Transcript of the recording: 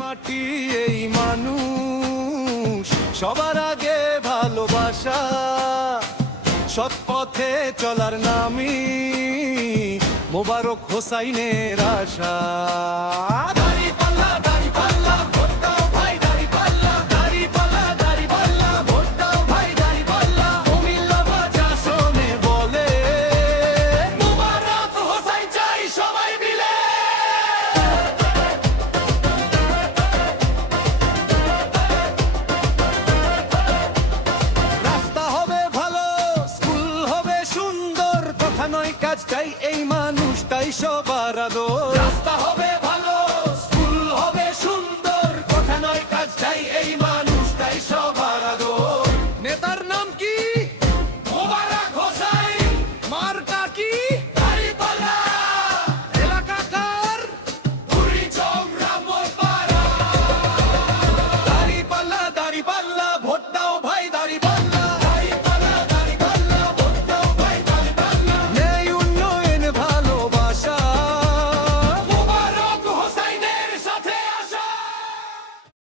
মাটি এই মানুষ, সবার আগে ভালোবাসা, সৎ পথে চলার নামই মোবারক হোসাইনের আশা। কাজ চাই এই মানুষটাই সব